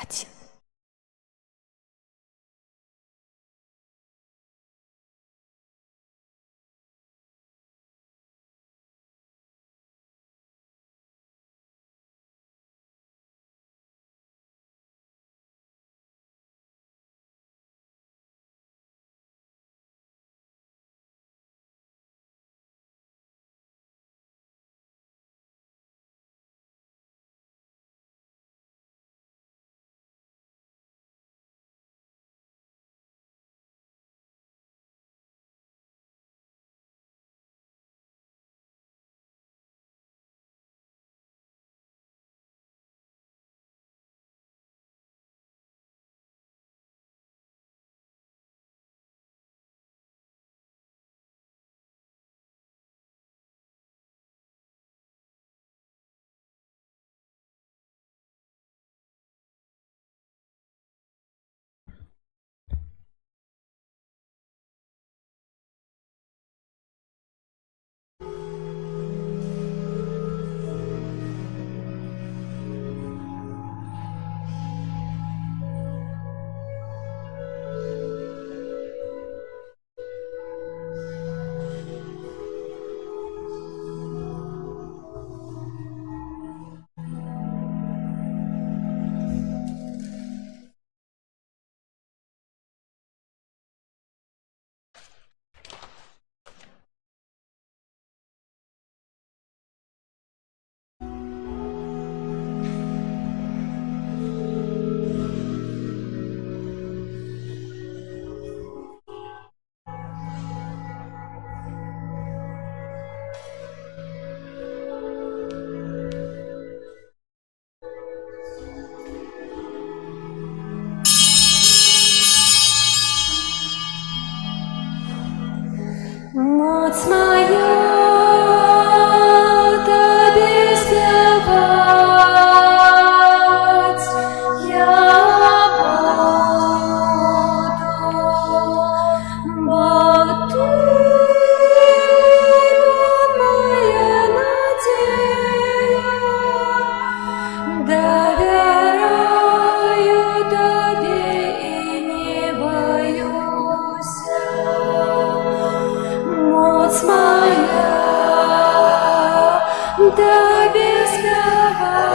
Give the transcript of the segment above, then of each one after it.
1. Моц моя, Тобі співать я буду, бо Ти моя надія, довіряю Тобі і не боюся. Моц моя, Тобі співать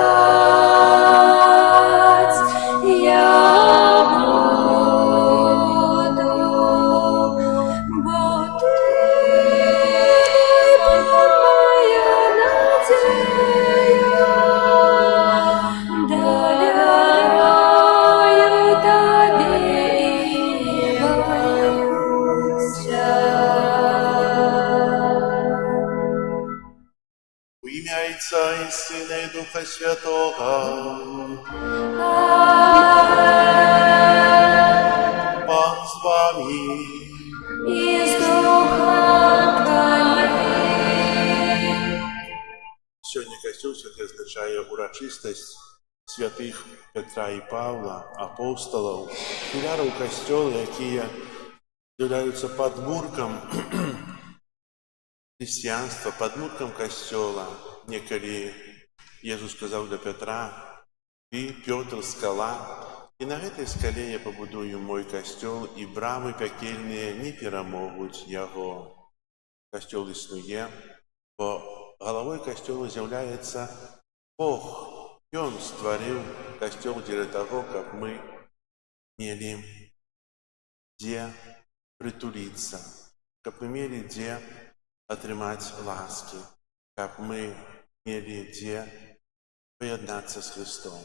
я буду, бо Ти моя надія, довіряю Тобі і не боюся. У ім'я Отця і Сина і Духа Святого. Пан з вами. І з Духом Твоїм. Сьогодні Костюл святий означає урочистость святих Петра і Павла, апостолів, філярів Костюла, які являються подмурком християнства, подмурком Костюла. Неколи Jesús сказав до Петра: «Ти, Петр, скала, і на этой скале я побудую мой костюл, і брами пекельні не перемогуть його». Костюл існує, бо головою костюлу з'являється Бог. І Он створив костюл для того, щоб ми мали де притулиться, щоб ми мали де отримати ласки, щоб ми мали де поєднатися з Христом,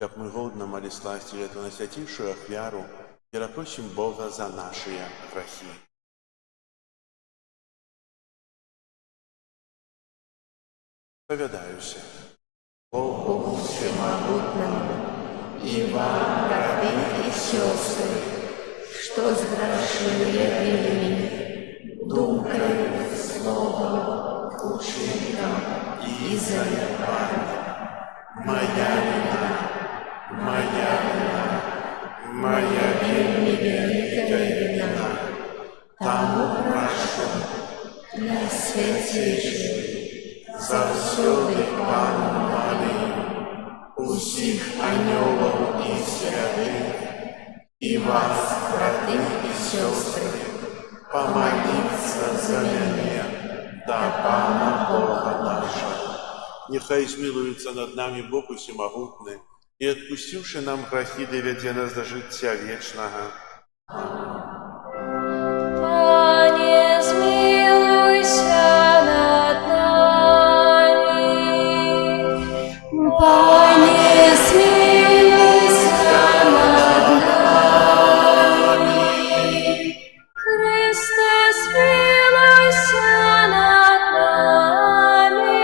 щоб ми годно мали сласти эту насвятейшую ахвяру и просим Бога за наши грехи. Споведаюся Богу всемогутному и вам, братья и сестры, что сгрешили времени, думкой, словом, учинком и завербанием. моя вина, моя вельми великая вина, тому прошу, найсвятейший, завсёды Пану молим, усіх анёлов святых, и вас, браты и сестры, помолиться за меня, да Пана Бога нашего. Нехай змилується над нами Бог усемогутний, і, відпустивши нам грехи, доведе нас до життя вічного. Пане, змилуйся над нами. Пане, змилуйся над нами. Христе, змилуйся над нами.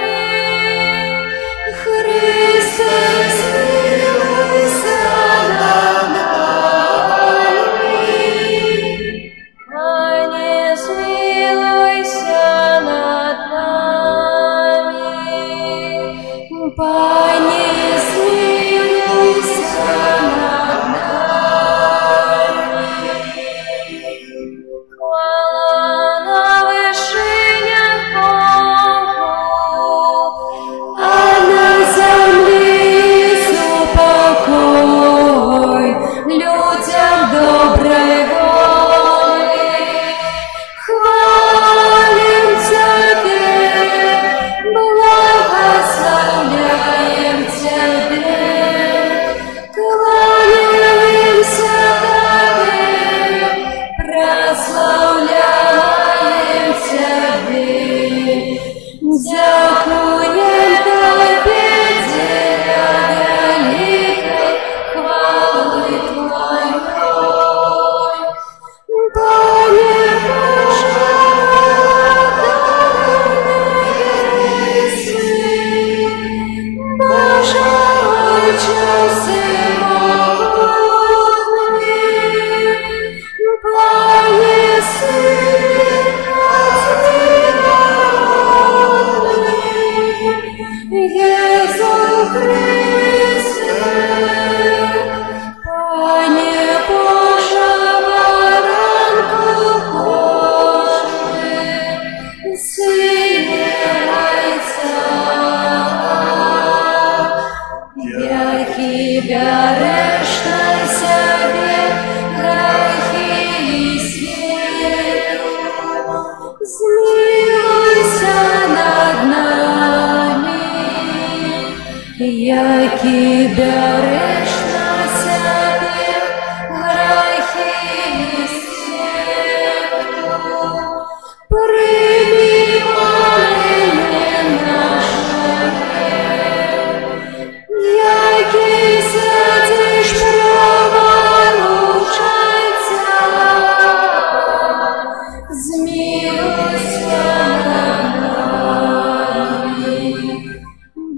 Христе, змилуйся над нами. Пане, змилуйся над нами. Пане, змилуйся над нами. Хвала на вишинях Богу, а на землі супокой людям доброї волі. Хвалим Тебе, благословляем Тебе, кланяемся Тебе, прославляем Тебе, дякуем Тебе, Деля великой хвалы Твоей. Пане Боже, Боже, Отче всемогутний, Пане Сын Отмилованный, Иисус Христе, Пане Боже, Баранку Божий, Сыне Отца, який береш на себе грехи і світ, змилуйся над нами, який береш на себе грехи і світ, прийми моління наше, який сидиш праворучайця, змилуйся над нами,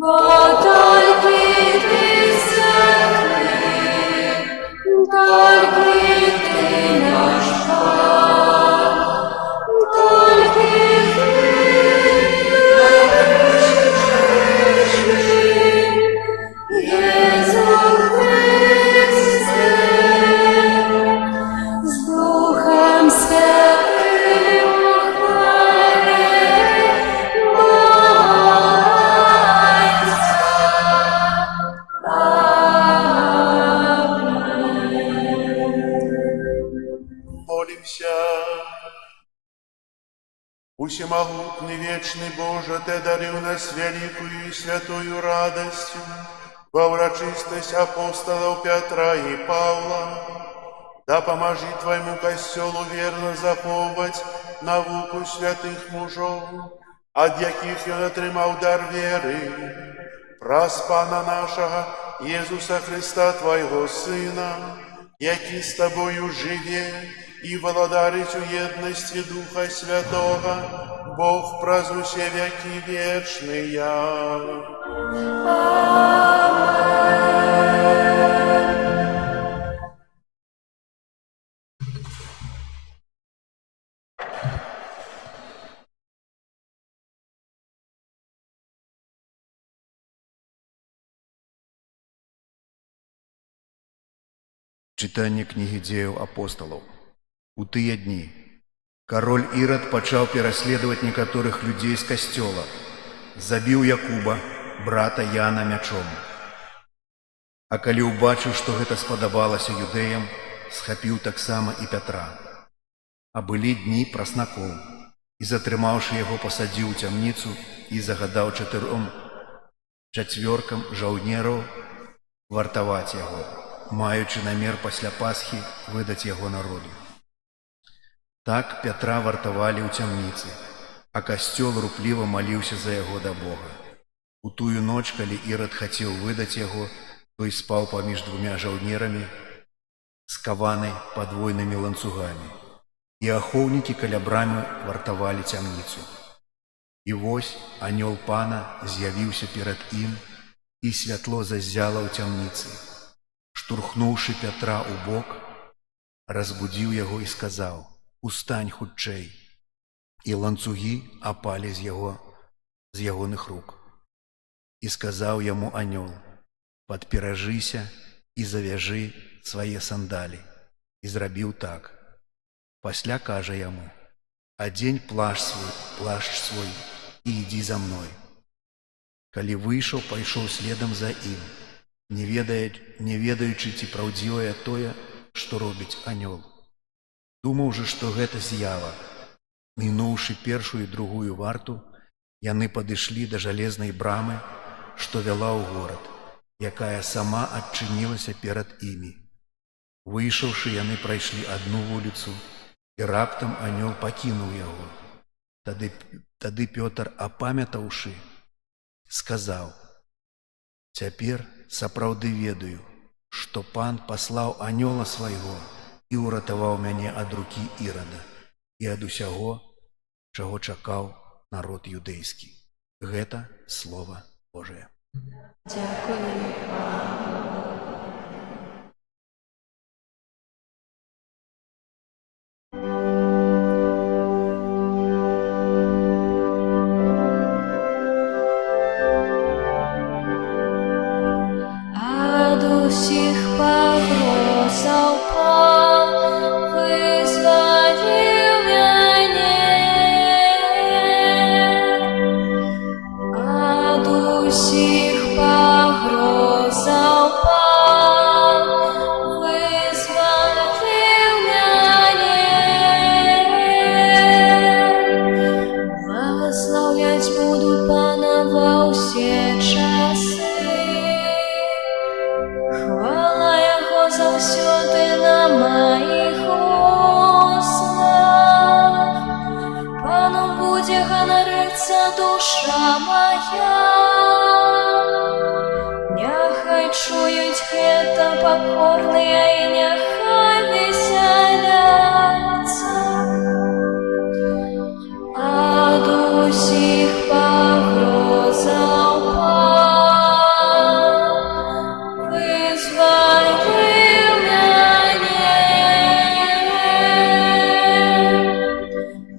бо тільки Ти святий, тільки Ти наш Бог, тільки Ти Єсус Христе, з Духом Святим Молимся. Усемогутный, вечный Боже, Ты дарил нас великую и святую радостью во урочистость апостолов Петра и Павла. Да поможи Твоему костелу верно заховывать науку святых мужов, от яких Он отримав дар веры, праз Пана нашего Иисуса Христа, Твоего Сына, який с Тобою живе и владарить у едности Духа Святого, Бог празднуй все веки вечные. Читанне кнігі дзеяў апосталаў. У тыя дні кароль Ірад пачаў пераследаваць некаторых людзей з касцёла, забіў Якуба, брата Яна, мячом. А калі ўбачыў, што гэта спадабалася юдэям, схапіў таксама і Пятра. А былі дні праснакоў, і, затрымаўшы яго, пасадзіў у цямніцу і загадаў чацвёркам жаўнераў вартаваць яго, маючы намер пасля Пасхі выдаць яго народу. Так Пятра вартавалі ў цямніцы, а касцёл рупліва маліўся за яго да Бога. У тую ноч, калі Ірад хацеў выдаць яго, той спаў паміж двумя жаўнерамі, скаванай падвойнымі ланцугамі, і ахоўнікі каля брамы вартавалі цямніцу. І вось анёл пана з'явіўся перад ім, і святло заззяла ў цямніцы. Штурхнуўшы Пятра ў бок, разбудзіў яго і сказаў: «Устань хутчэй!» І ланцугі апалі з ягоных рук. І сказаў яму анёл: «Падперажыся і завяжы свае сандалі». І зрабіў так. Пасля кажа яму: «Адзень плашч свой і ідзі за мной». Калі выйшаў, пайшоў следам за ім, не ведаючы, ці праўдзівае тое, што робіць анёл. Думаў жа, што гэта з'ява. Мінуўшы першую і другую варту, яны падышлі да жалезнай брамы, што вяла ў горад, якая сама адчынілася перад імі. Выйшаўшы, яны прайшлі адну вуліцу, і раптам анёл пакінуў яго. Тады Пётр, апамятаўшы, сказаў: «Цяпер сапраўды ведаю, што пан паслаў анёла свайго і ўратаваў мяне ад рукі Ірада і ад усяго, чаго чакаў народ юдэйскі». Гэта Слова Божае. Дякую вам. Ад усіх пагрозаў Пан вызваліў мяне. Ад усіх пагрозаў Пан вызваліў мяне. Благаслаўляць буду Пана ва ўсе часы. Хвала яго заўсёды на маіх устах. Паном будзе ганарыцца душа мая. Няхай чуюць гэта пакорныя і няхай весяляцца. Ад усіх пагрозаў Пан вызваліў мяне.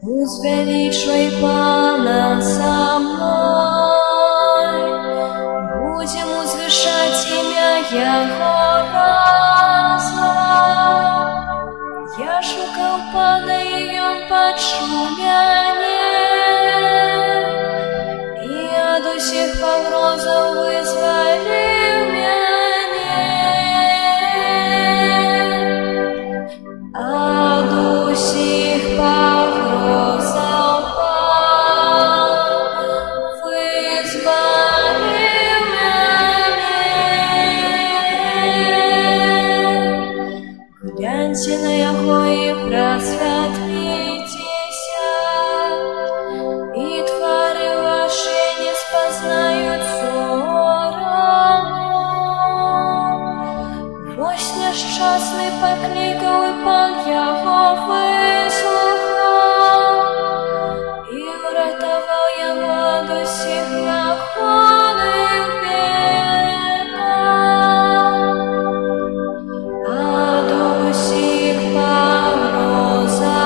Узвялічвай Пана са мной, будзем узвышаць імя Яго разам. Я шукаў Пана, і Ён пачуў мяне, і ад усіх пагрозаў вызваліў мяне. Ад усіх пагрозаў Пан вызваліў мяне. Гляньце на яго і прасвятліцеся, і твары вашы не спазнаюць сорану. Вось няшчасны паклікаў, і Пан яго выслухаў, і ўратаваў яго ад усіх ягоных бедаў. Ад усіх пагрозаў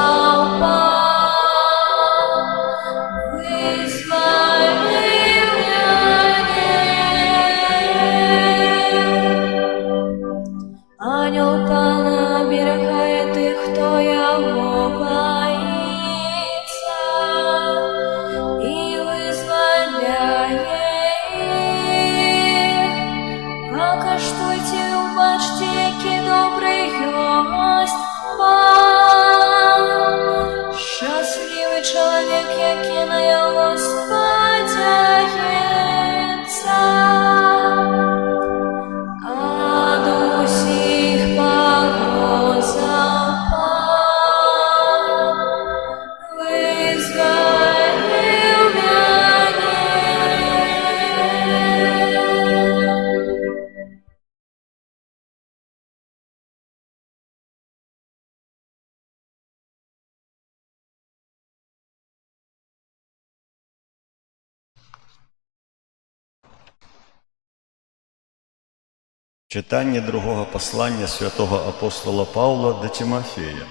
Читання другого послання святого апостола Павла до Тимофея.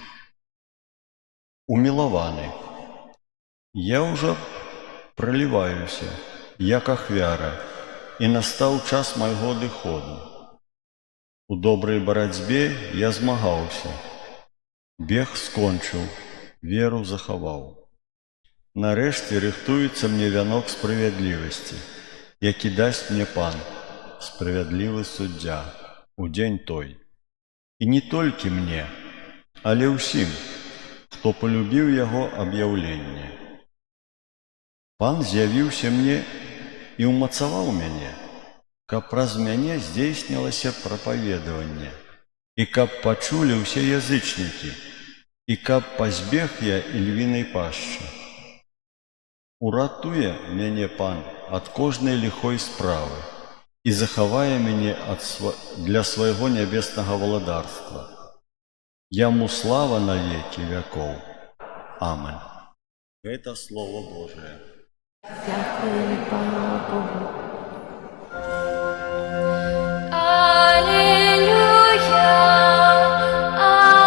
Умилованы, я уже проливаюся, як ахвяра, и настал час майго дыходу. У доброй барацьбе я змагаўся, бег скончыў, веру захаваў. Нарэшце рыхтуецца мне вянок справядлівасці, які дасць мне Пан, справядлівы суддзя, у дзень той. І не толькі мне, але ўсім, хто полюбіў яго аб'яўленне. Пан з'явіўся мне і ўмацаваў мяне, каб праз мяне здзейснілася прапаведаванне, і каб пачулі ўсе язычнікі, і каб пазбег я ільвінай пашчы. Уратуе мяне Пан ад кожнай ліхой справы і захавае мяне для свайго нябеснага валадарства. Яму слава на векі вякоў. Амэн. Гэта Слово Божие. Дякую, Пане Богу. Аллилуйя, аллилуйя,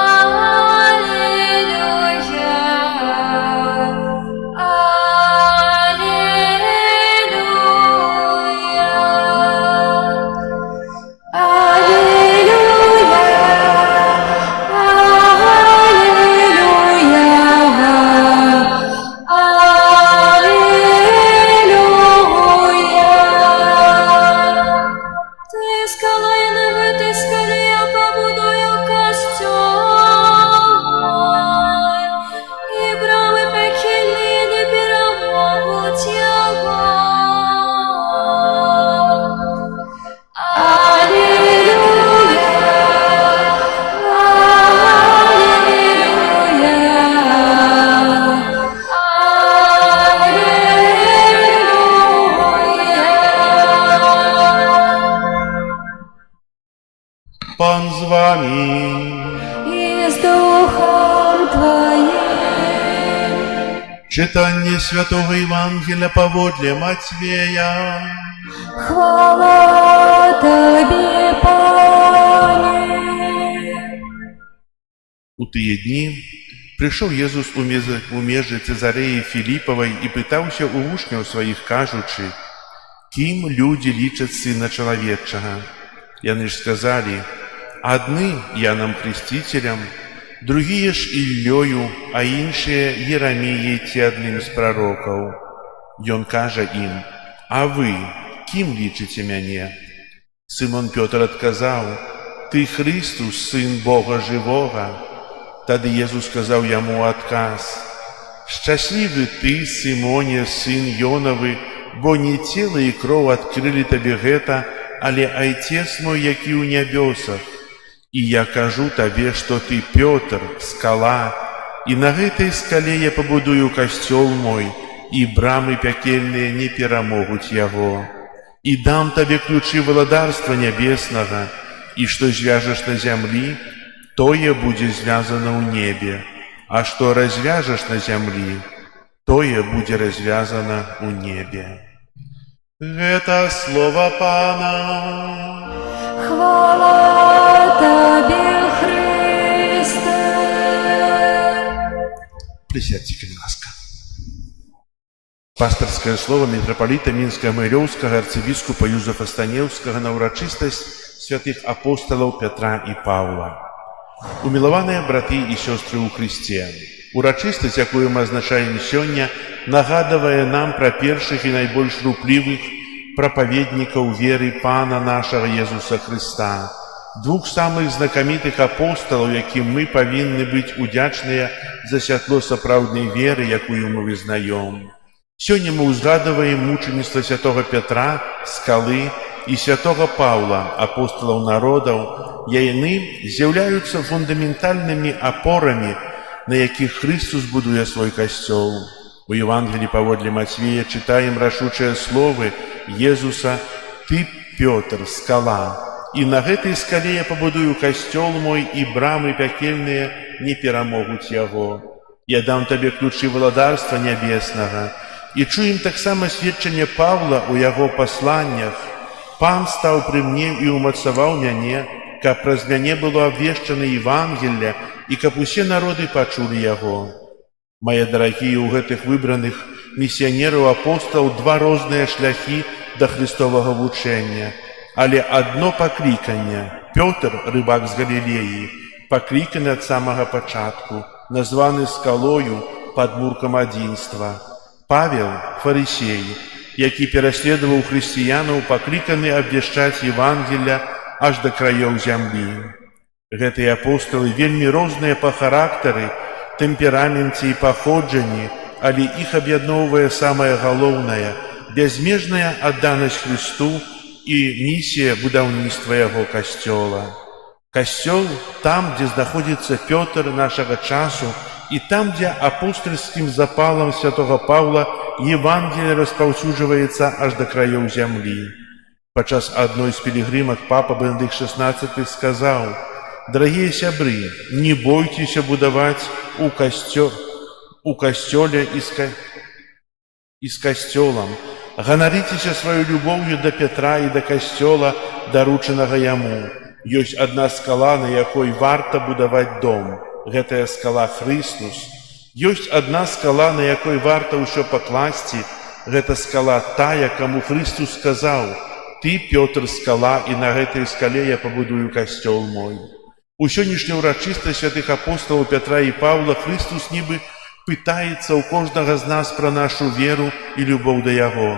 Пан з вами. І з Духом Твоїм. Читання Святого Євангелія паводле Матвея. Хвала Тобі, Пане. У тыя дні прыйшоў Езус у межы Цезарэі Філіпавай і пытаўся ў вучняў сваіх, кажучы: «Кім людзі лічаць Сына Чалавечага?» Яны ж сказалі: «Адны Яном Хрысціцелем, другія ж Іллёю, а іншыя Ераміяй ці адным з прарокаў». Ён кажа ім: «А вы кім лічыце мяне?» Сымон Пётр адказаў: «Ты Хрыстус, Сын Бога Жывога». Тады Езус сказаў яму ў адказ: «Шчаслівы ты, Сымоне, сын Ёнавы, бо не цела і кроў адкрылі табе гэта, але Айцец мой, які ў нябёсах. І я кажу табе, што ты Пётр, скала, і на гэтай скале я пабудую касцёл мой, і брамы пякельныя не перамогуць яго. І дам табе ключы валадарства нябеснага, і што звяжаш на зямлі, тое будзе звязана ў небе, а што развяжаш на зямлі, тое будзе развязана ў небе». Гэта слова Пана. Хвала Тобі, Христе. Присядьте, калі ласка. Пастырскае слово митрополита Мінска-Магілёўскага арцыбіскупа Юзефа Станеўскага на ўрачыстасць святых апостолаў Пятра і Паўла. Умілаваныя браты і сёстры ў Хрысце, урачыстасць, якую мы азначаем сёння, нагадывае нам пра першых і найбольш руплівых прапаведнікаў веры Пана нашага Езуса Хрыста, двух самых знакамітых апосталаў, якім мы павінны быць удзячныя за святло сапраўднай веры, якую мы вызнаём. Сёння мы ўзгадваем мучаніцтва святога Пятра, скалы, і святога Паўла, апосталаў народаў. Яны з'яўляюцца фундаментальнымі апорамі, на якіх Хрыстус будуе свой касцёл. У Евангелии паводле Матвея читаем рашучыя словы Езуса: «Ты, Пётр, скала, і на гэтай скале я пабудую касцёл мой, і брамы пякельныя не перамогуць яго. Я дам табе ключы валадарства нябеснага». І чуем таксама сведчанне Паўла ў яго пасланнях: Пан стаў пры мне і ўмацаваў мяне, каб праз мяне было абвешчана Евангелле і каб усе народы пачулі яго. Мае дарагія, у гэтых выбраных місіянераў апостол два розныя шляхі да Христовага вучэння, але адно пакліканне. Пётр, рыбак з Галілеі, пакліканы ад самага пачатку, названы скалою, падмуркам адзінства. Павел, фарысей, які пераследаваў хрысціянаў, пакліканы абвяшчаць Евангелля аж да краёў зямлі. Гэтыя апосталы вельмі розныя па характары, тэмпераменце і паходжанні, але іх аб'ядноўвае самае галоўнае – бязмежная адданасць Христу і місія будаўніцтва яго касцёла. Касцёл там, дзе знаходзіцца Пётр нашага часу, і там, дзе апостальскім запалам святога Паўла Евангелие распаўсюджваецца аж да краёў зямлі. Падчас адной з пілігрымак папа Бенедыкт XVI сказаў: «Дарагія сябры, не бойцеся будаваць у касцёле і з касцёлам. Ганарыцеся сваёй любоўю да Петра і да касцёла, даручанага яму. Ёсць адна скала, на якой варта будаваць дом. Гэтая скала Христус. Ёсць адна скала, на якой варта ўсё пакласці. Гэта скала тая, каму Христус сказаў: «Ты, Пётр, скала, і на гэтай скале я пабудую касцёл мой». У сённяшняй урачыстасці святых апосталаў Пятра і Паўла Христус нібы пытаецца ў кожнага з нас пра нашу веру і любоў да яго.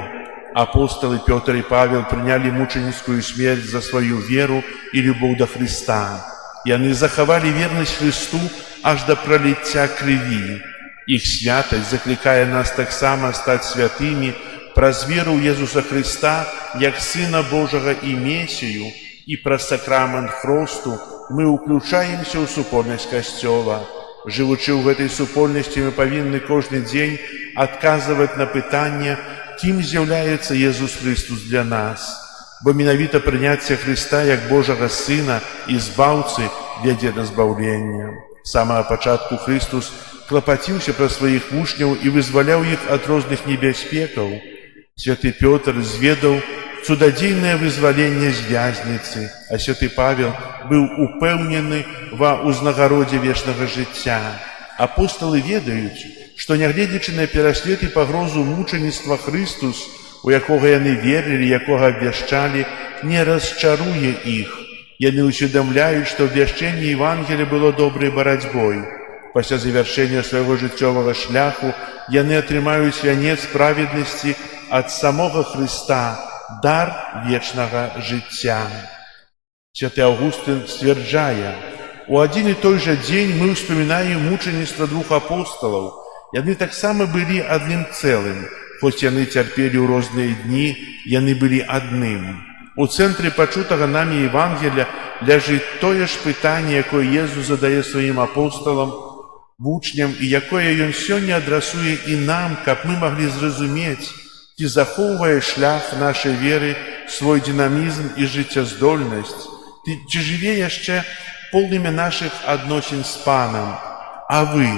Апосталы Пётр і Павел прынялі мучаніцкую смерць за сваю веру і любоў да Христа. Яны захавалі вернасць Христу аж да праліцця крыві. Іх святасць заклікае нас таксама стаць святымі праз веру ў Езуса Христа як Сына Божага і Месію, і праз сакрамент хросту мы ўключаемся ў супольнасць касцёла. Жывучы ў гэтай супольнасці, мы павінны кожны дзень адказваць на пытанне, кім з'яўляецца Езус Христус для нас. Бо менавіта прыняцце Христа як Божага Сына і збаўцы вядзе да збаўлення. З самага пачатку Христус клапаціўся пра сваіх вучняў і вызваляў іх ад розных небяспекаў. Святы Пётр зведаў цудадзейнае вызваленне з вязніцы, а святы Павел быў упэўнены ва ўзнагародзе вечнага жыцця. Апосталы ведаюць, што нягледзячы на пераслед і пагрозу мучаніцтва Христус, у якога яны верылі, якога абвяшчалі, не расчаруе іх. Яны ўсведамляюць, што абвяшчэнне Евангелія было добрай барацьбой. Пасля завяршэння свайго жыццёвага шляху яны атрымаюць вянец праведнасці ад самога Христа, дар вечнага жыцця. Святы Аўгустын сцвярджае: у адзін і той жа дзень мы ўспамінаем мучаніцтва двух апосталаў. Яны таксама былі адным цэлым. Хоць яны цярпелі ў розныя дні, яны былі адным. У цэнтры пачутага намі Евангелія ляжыць тое ж пытанне, якое Езус задае сваім апосталам, вучням, і якое ён сёння адрасуе і нам, каб мы маглі зразумець, ці захоўвае шлях нашай веры свой дынамізм і жыццяздольнасць, ці жыве яшчэ поўнымі нашых адносін з Панам. А вы,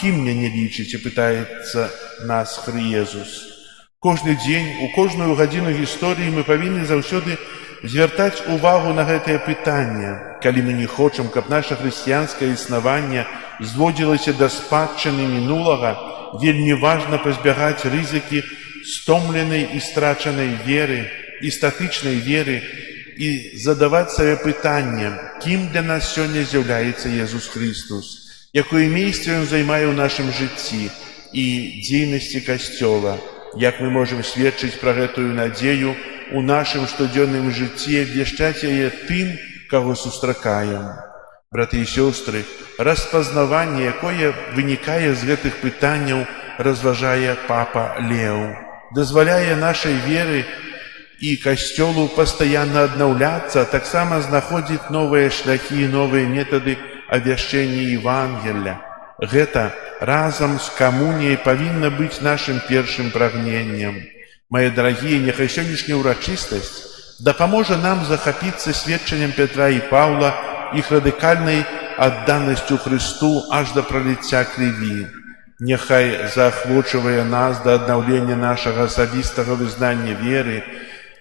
кім мяне лічыце, пытаецца нас Езус. Кожны дзень, у кожную гадзіну гісторыі мы павінны заўсёды звяртаць увагу на гэтае пытанне. Калі мы не хочам, каб наша хрысціянскае існаванне зводзілася да спадчыны мінулага, вельмі важна пазбягаць рызыкі стомленай і страчанай веры, і статычнай веры, і задаваць сабе пытанне, кім для нас сёння з'яўляецца Езус Христус, якое месца ён займае ў нашым жыцці і дзейнасці касцёла, як мы можам сведчыць пра гэтую надзею у нашым штодзённым жыцці, абвяшчаць яе тым, каго сустракаем. Браты і сёстры, распазнаванне, якое вынікае з гэтых пытанняў, разважае папа Леў, дазваляе нашай веры і касцёлу пастаянна аднаўляцца, а таксама знаходзіць новыя шляхі і новыя метады абвяшчэння Евангелля. Гэта разам з камуніяй павінна быць нашым першым прагненнем. Мае дарагія, няхай сённяшняя ўрачыстасць дапаможа нам захапіцца сведчаннем Пятра і Паўла, іх радыкальнай адданасцю Христу аж да праліцця крыві. Няхай заахвочвае нас да аднаўлення нашага асабістага вызнання веры,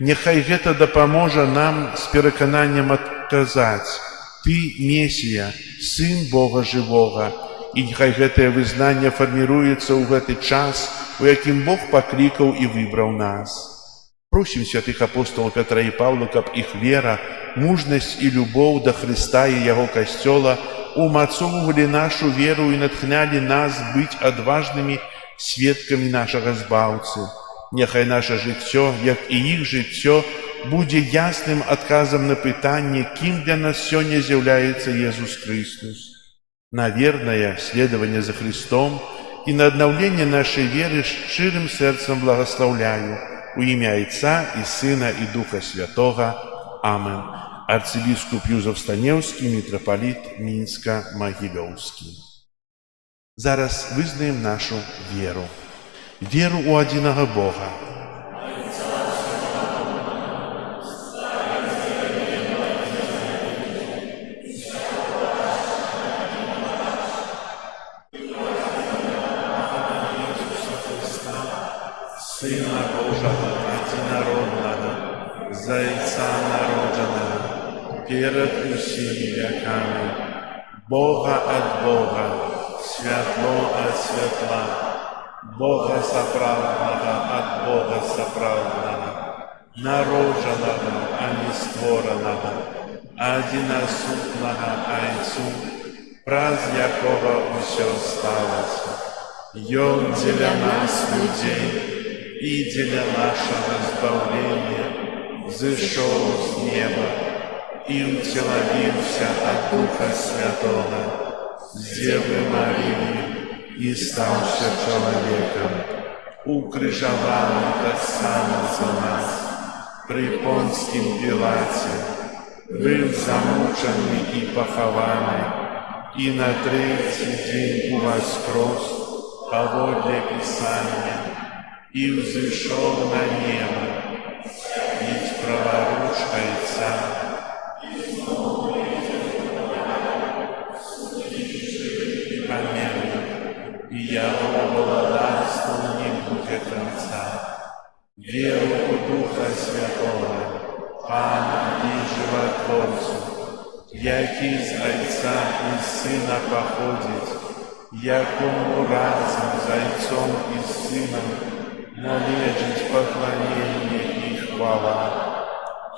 Няхай гэта дапаможа нам з перакананнем адказаць: Ты Месія, Сын Бога жывога, і няхай гэтае вызнанне фарміруецца ў гэты час, у якім Бог паклікаў і выбраў нас. Просім святых апостолаў Пятра і Паўла, каб іх вера, мужнасць і любоў да Хрыста і Яго Касцёла умацоўвалі нашу веру і натхнялі нас быць адважнымі сведкамі нашага Збаўцы. Няхай наша жыццё, як і іх жыццё, будзе ясным адказам на пытанне, кім для нас сёння з'яўляецца Езус Христос. На верное следование за Христом и на обновление нашей веры шчырым сердцем благословляю у имя Отца и Сына и Духа Святого. Амен. Арцыбіскуп Юзеф Станеўскі, митрополит Мінска-Магілёўскі. Зараз вызнаем нашу веру. Веру у адзінага Бога. Сына Божого, одинородного, Зайца народженого, перед усіми веками, Бога от Бога, святло от святла, Бога соправдного от Бога соправдного, народженого, а не створенного, одиносутного Отцу, праз якого все сталося. Ён для нас, людей, и для нашего избавления зышел с неба и утеловился от Духа Святого, с Девы Марии и стался человеком, укрыжованный от Сана за нас, при Понским Пилате, был замученный и похованный, и на третий день воскрес поводле Писания, и взошел на небо, ведь праворуч Отца, и померно, и Его владарству не будет конца. Веру у Духа Святого, Пана и Животворцу, який з Отца и Сына походит, якому разом з Отцом и Сыном належить поклонение и хвала,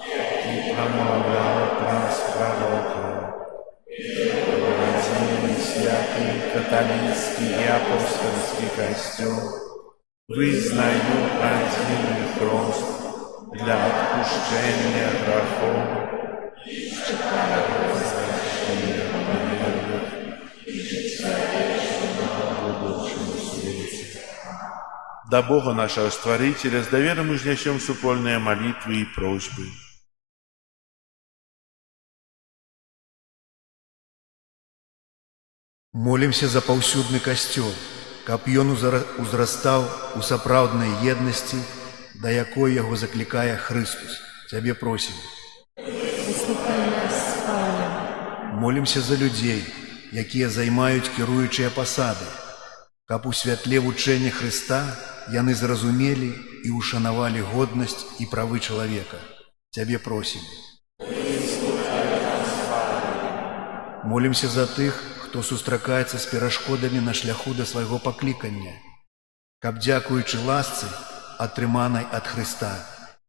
и промовлял нас пророком. Один святый католический и апостольский костел, вызнаю один хрост для отпущения грехов, читаю возвращение померлых и человеческого будущего свете. До Бога нашего Створителя с доверием вознесем супольные молитвы и просьбы. Молимся за паўсюдны касцёл, каб ён узрастаў у сапраўднай еднасці, да якой яго заклікае Христос. Цябе просім. Выслухай нас, Пане. Молимся за людзей, якія займаюць кіруючыя пасады, каб у святле вучэння Христа яны зразумелі і ушанавалі годнасць і правы чалавека. Цябе просім. Молимся за тых, хто сустракаецца з перашкодамі на шляху да свайго паклікання, каб, дзякуючы ласцы, атрыманай ад Христа,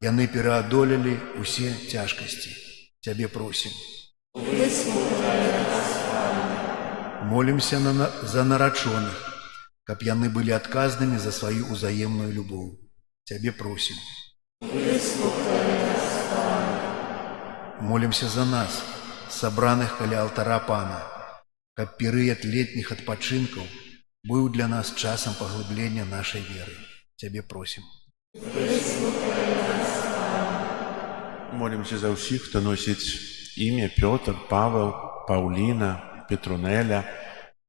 яны пераадолелі усе цяжкасці. Цябе просім. Молимся за нарачоных, каб яны былі адказнымі за сваю ўзаемную любоў. Цябе просім. Молимся за нас, сабраных каля алтара Пана, каб перыяд летніх адпачынкаў быў для нас часам паглыблення нашай веры. Цябе просім. Молимся за ўсіх, хто носіць імя Пётр, Павел, Паўліна, Петрунеля,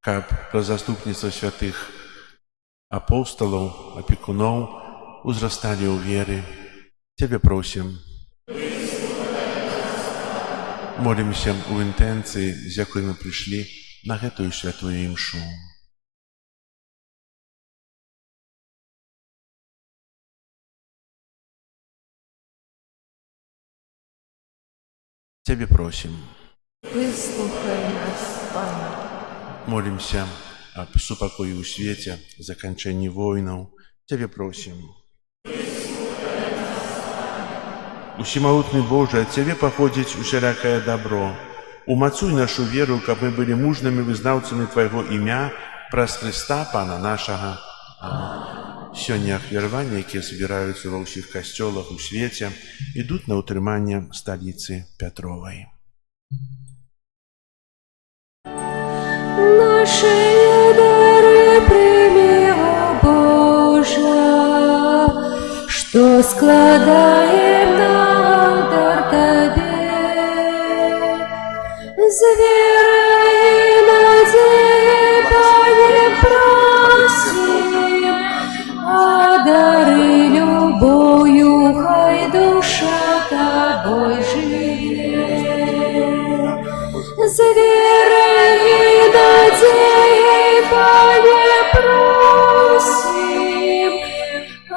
каб праз заступніцтва святых апостолаў, апекуноў узрасталі ў веры. Цябе просім. Молимся у інтэнцыі, з якой мы прыйшлі на гэтую святую імшу. Тебе просим. Выслухай нас, Пане. Молимся об супокоі ў свеце, заканчэнні войнаў. Тебе просим. Усемагутны Божа, ад Цябе паходзіць усялякае добро. Умацуй нашу веру, каб мы былі мужнымі вызнаўцамі Твайго імя праз Хрыста, Пана нашага. Сёння ахвяраванні, якія збіраюцца ва ўсіх касцёлах у свеце, ідуць на ўтрыманне сталіцы Пятровай. Наши дары прими, о Боже, что складаем на дар Тебе. С верой и надеей, Пане, просим, а дары любою, хай душа Тобой живет. С верой и надеей, Пане, просим, а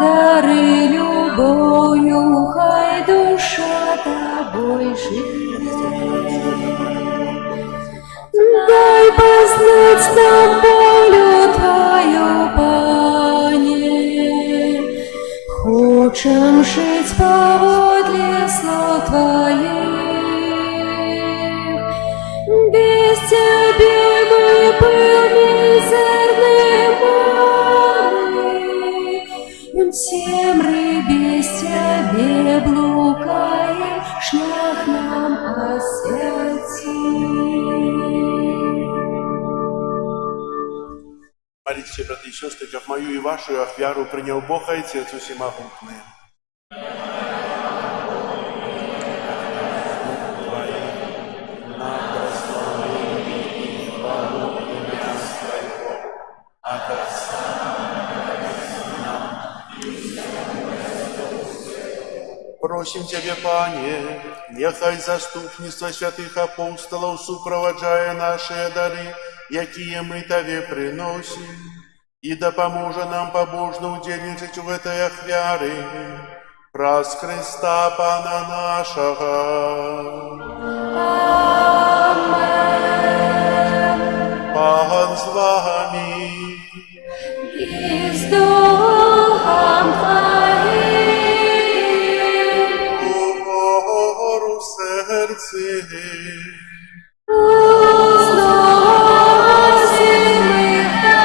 дары любою, хай душа Тобой живет. Дай познать нам волю Твою, Пане, хочем жить поводле слов Твоих. Без Тебя мы был мизерным малым, темры без Тебе блукаем, шлях нам освяти. Молитесь, братья и сестры, как мою и вашу ахвяру принял Бог Отец Всемогутный. Просим Тебя, Пане, нехай заступництво святых апостолов супроводжая наши дары, якие мы Тебе приносим, и да поможет нам побожно удельничать в этой ахвяре, праз Христа Пана нашего. Пан с вами. И с Духом Твоим. Гору сердце. Возносим их до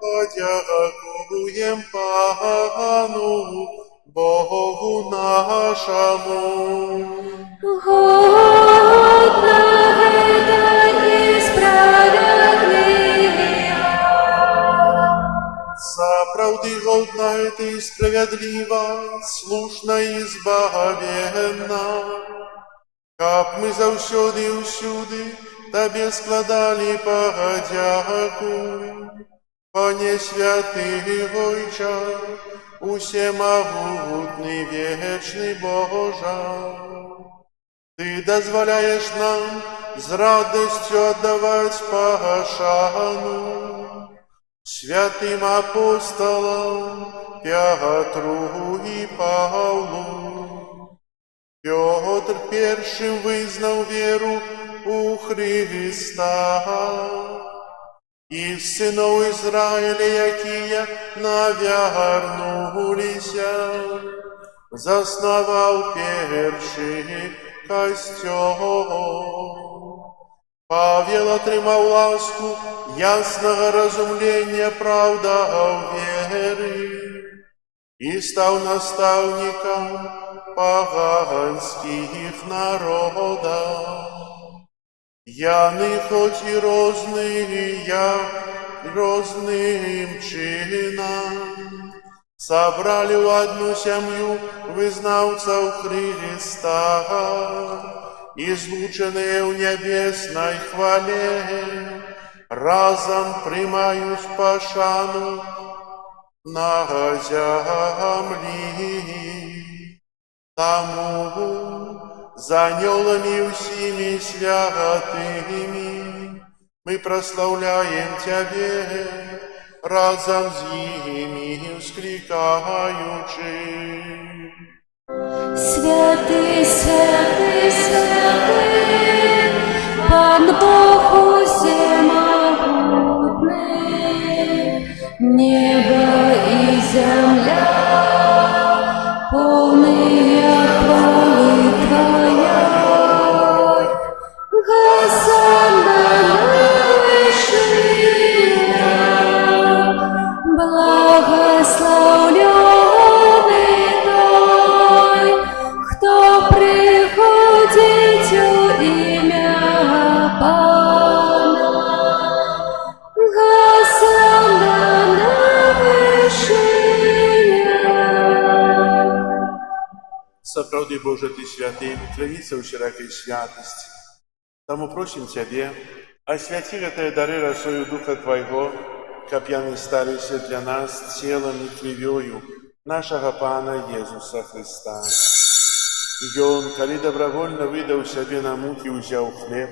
Подякуем Пану, Богу нашему. Годно это и справедливо. За правды годна это и справедливо, слушна и избавенна. Как мы заўсёды і ўсюды Табе складали подяку. Пане святый Ойча, усемогутный вечный Божа, Ты дозволяешь нам с радостью отдавать пошану святым апостолам Петру и Павлу. Петр першим вызнал веру у Христа, и сынов Израиля, якія навернулися, заснував перший костёл. Павел отримав ласку ясного разумления правдаў веры и стал наставником поганских народов. Яны хоть и розным чином собрали в одну семью вызнавцев Христа, излученные в небесной хвале, разом примают пошану на земли. Тому за анёлами всеми святыми мы прославляем Тебе, разом с ними вскрикаючи. Святий, святий, святий, Пан Бог усемогутний, небо і земля, повния хвали Твоей. Госанна на вершине, благословленный той, кто приходит у имя Пана. Госанна на вершине. Сапраўды, Боже, Ты святы, травіцца ў шырокай святасці. Таму просім Цябе, асвяці гэтыя дары расою Духа Твайго, каб яны сталіся для нас целам і крывёю нашага Пана Езуса Христа. Ён, калі добравольна выдаў сябе на мукі, узяў хлеб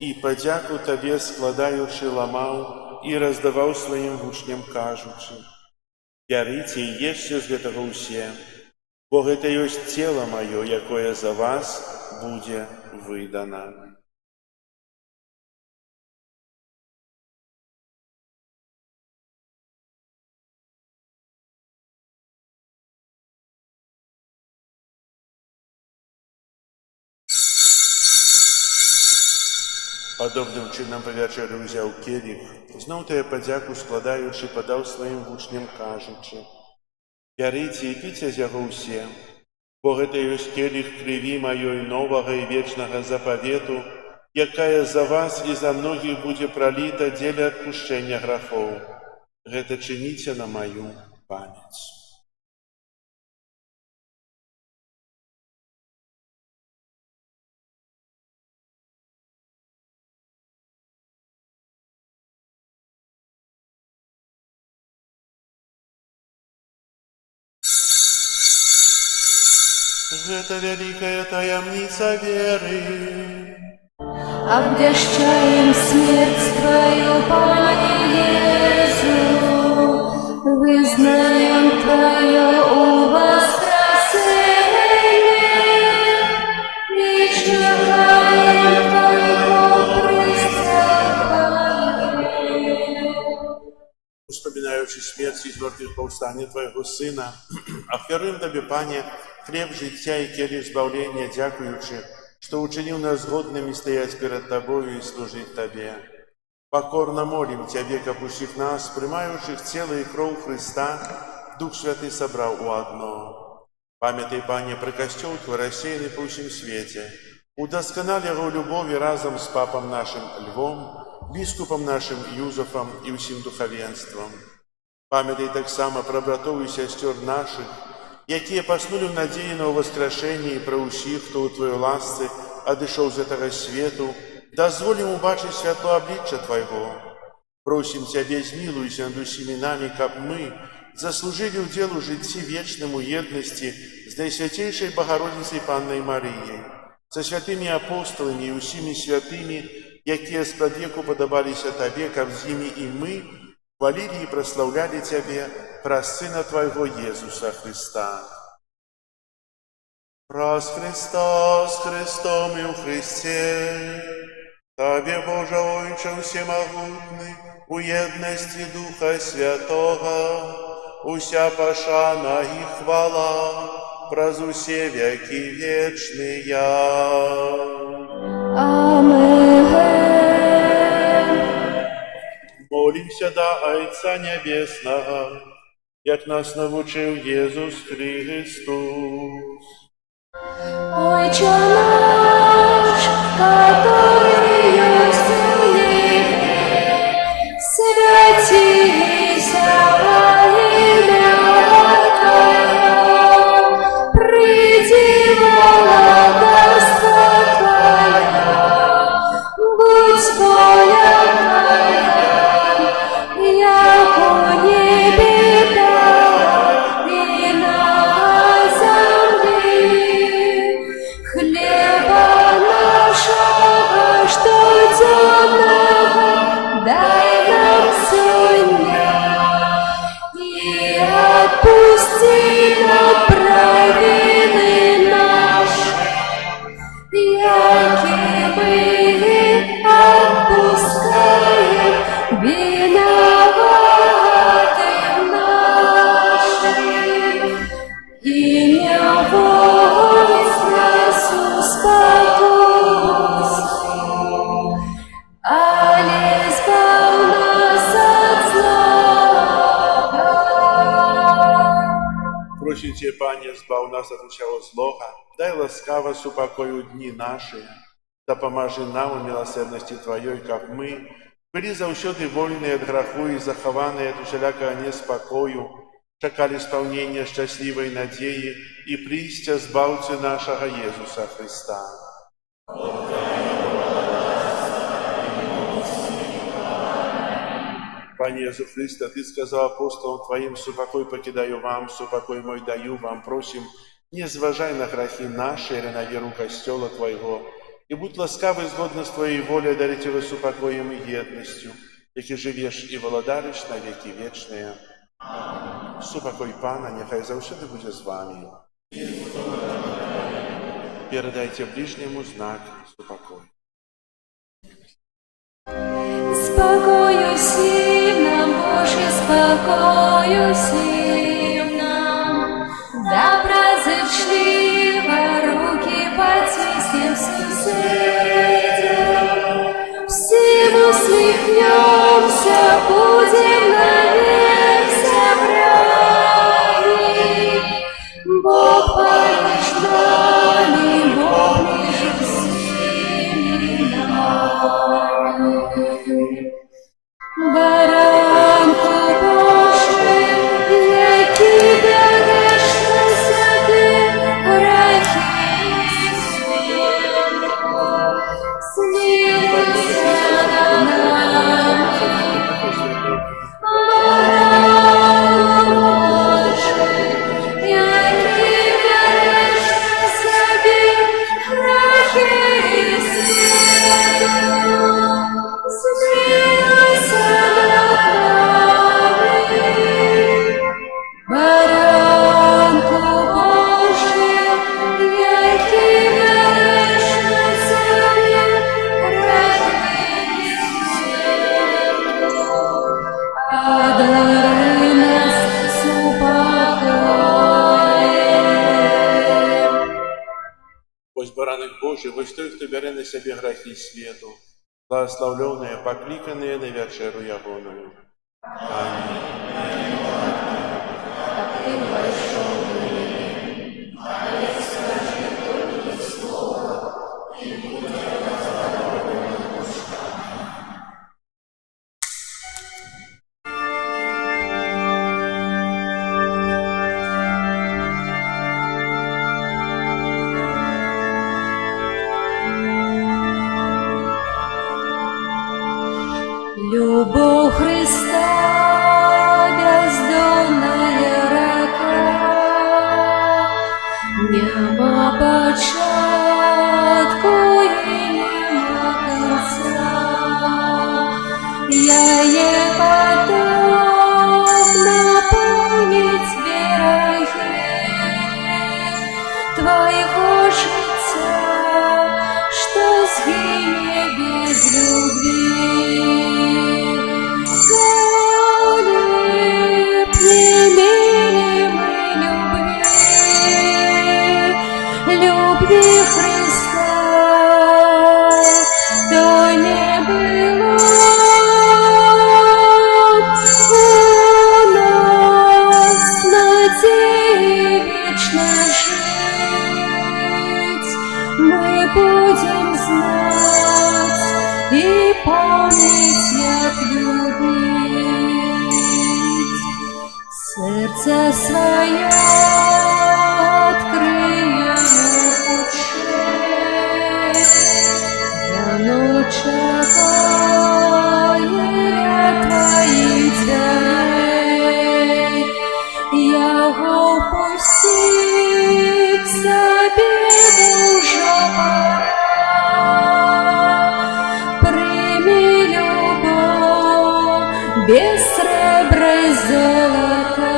і, падзяку Табе складаючы, ламаў і раздаваў сваім вучням, кажучы: «Бярыце і ешце з гэтага ўсе, бо гэта ёсць цела маё, якое за вас будзе выдана». Падобным чынам па вячэры ўзяў келіх, зноў тая падзяку складаючы, падаў сваім вучням, кажучы: «Бярыце і піце з яго ўсе, бо гэта ёсць келіх крыві маёй новага і вечнага запавету, якая за вас і за многіх будзе праліта дзеля адпушчэння грахоў. Гэта чыніце на маю памяць». Гэта вялікая таямніца веры. Обвещаем смерть Твою, Пане Иису, вызнаем Твое воскресение и чекаем Твоего преступления. Успоминаючи смерть і змертвых повстання Твоего Сына, ахвяруем Тебе, Пане, хлеб життя і келих збавлення, дякуючи, что учинил нас годными стоять перед Тобою и служить Тебе. Покорно молим Тебе, как усих нас, примающих тело и кровь Христа, Дух Святый собрал у одно. Памятай, Пане, про костел Твой рассеянный по всем свете. Удосконали его любови разом с Папом нашим Львом, Бискупом нашим Юзефом и всем духовенством. Памятай так само про братов и сестер наших, якія паснули в надеї на воскрешення і про усіх, хто у Твоїй ласці одійшов з этого свету, дозволим убачить свято обличчя Твоего. Просим Тебе, змилуйся над усіми нами, каб мы заслужили удел у житті вечному єдності з Найсвятейшей Богородицей Панной Марией, со святыми апостолами и усіми святыми, якія спрадвеку подобалися Тебе, каб з ними и мы хвалили и прославляли Тебе про Сына Твоего Иисуса Христа. Праз Христа, с Христом и у Христе, Тебе, Боже Отче всемогутный, у едности Духа Святого, уся пошана и хвала, праз усе веки вечные. Амен. Молимся до Отца Небесного, як нас навчив Єсус Христос. Отче наш, который есть в небе, святися во имя Твое, приди владарство Твое, будь воля Твоя, яко в небе, так и на земле. Хлеб нас от усього злога, дай ласкаво супокою дні наші, та поможи нам у милосердности Твоей, как мы, были заусёды вольные от граху и захованные от усялякого неспокою, чекали исполнения счастливой надеи и прийстя Збавцы нашего Иисуса Христа. Пане Иисус Христе, Ты сказал апостолам Твоим: «Супокой покидаю вам, супокой мой даю вам». Просим, не зважай на грехи наши или на веру Костела Твоего, и будь ласкавый згодно с Твоей волей дарить его супокоем и едностью, яки живешь и володаришь на веки вечные. Супокой Пана, нехай завсёды буде з вами. Передайте ближнему знак супокой. Спокою всім нам, Боже, спокою всім нам, доброзичливо руки потиснем соседям, всем усмехнемся, будем навек собраны. Бог помощь нами, Бог мир с нами. Баранку Божий, який береш на себе грехи світу, смилуйся над нами. Баранку Божий, який береш на себе грехи світу, смилуйся над нами. Баранку Божий, який береш на себе грехи світу, одари нас супокоєм. Ось баранок Божий, ось той, хто бере на себе грехи світу, благословленные, покликанные на вечеру ягоную. Аминь. Ты большой. Любовь Христа, бездонная река, нема початку и нема конца. Я ей поток наполнить береги Твоего життя, что сгине без любви. Любви Христа, то не было у нас надеи вечно жить. Мы будем знать и помнить, як любить. Сердце свое чекає Твоїх дверей, Яго пустив собі душа пора. Прими любовь без сребра и золота,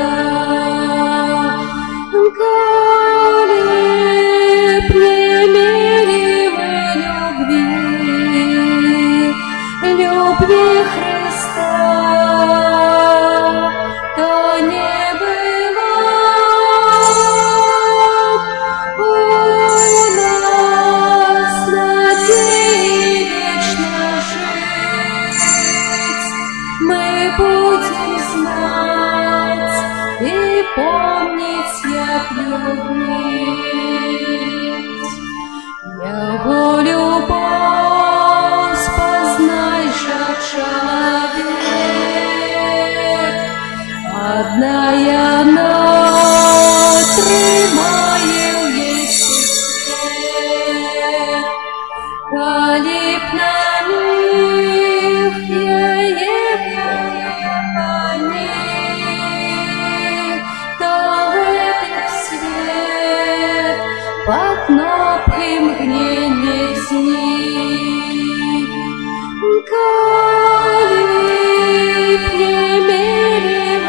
кнопки мгновенных сни. Коли не мерим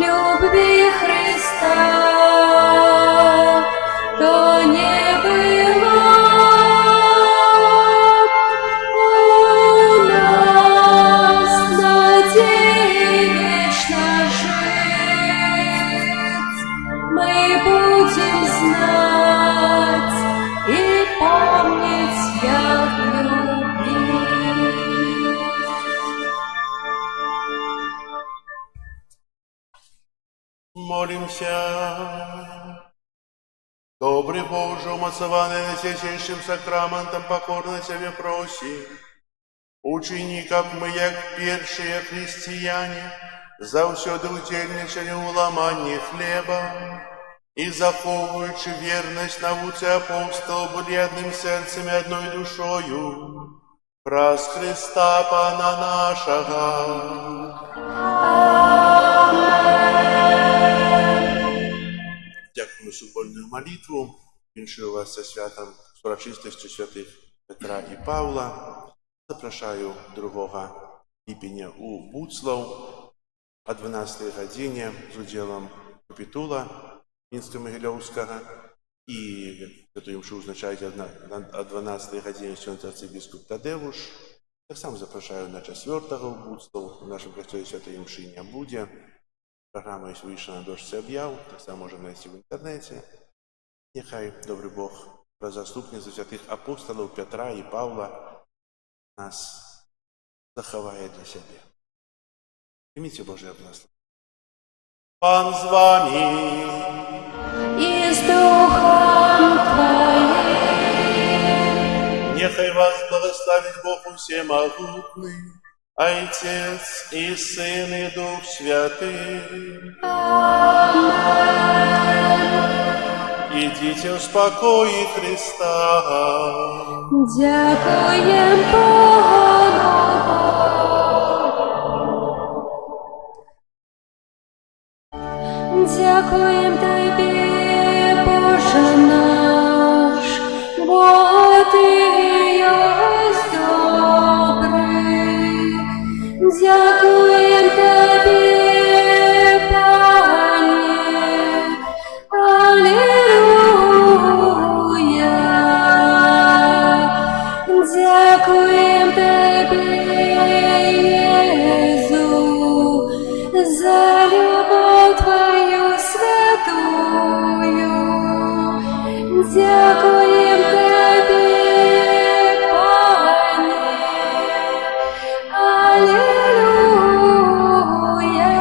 любви Христа, то не было у нас надежды вечно жить. Мы будем знать и помнить яд любви. Молимся. Добрый Боже, умацованный на святейшим сакраментом, покорно Тебе просим. Учини, как мы, як першие христиане, завсёды удельничали у ламанні хлеба и, заховуючи верность науце апостолов, были одним сердцем и одной душою. Праз Христа Пана нашего. Дякую за супольную молитву. Віншую вас со святом, с урочистостью святых Петра и Павла. Запрошаю 2 липня у Буцлав о 12 године з уділом капітула Мінсько-Могилевського і эту імшу означають о 12 године святий арцибіскуп Тадеуш. Так само запрошаю на 4 в Буцлав, в нашем костеле святой імши не буде. Програма есть вышла на дошці об'яв, так само можем найти в интернете. Нехай добрый Бог, заступниця святых апостолов Петра и Павла, нас заховає для себе. Примите Божие благословение. Пан з вами. И с Духом Твоим. Нехай вас благословит Бог всемогутный, Отец и Сын и Дух Святый. Идите в спокое Христа. Дякуем Богу. Дякуем Тебе, Боже наш, бо Ты есть добрый. Дякуем Тебе, Пане, аллилуйя. Дякуем Тебе, Єзу, за любовь Твою святую. Дякуем Тебе, Пане, аллилуйя.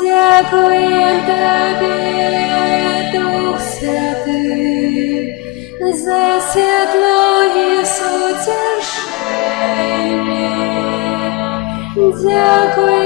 Дякуем Тебе, Дух Святый, за світлої сутішення. Дякую.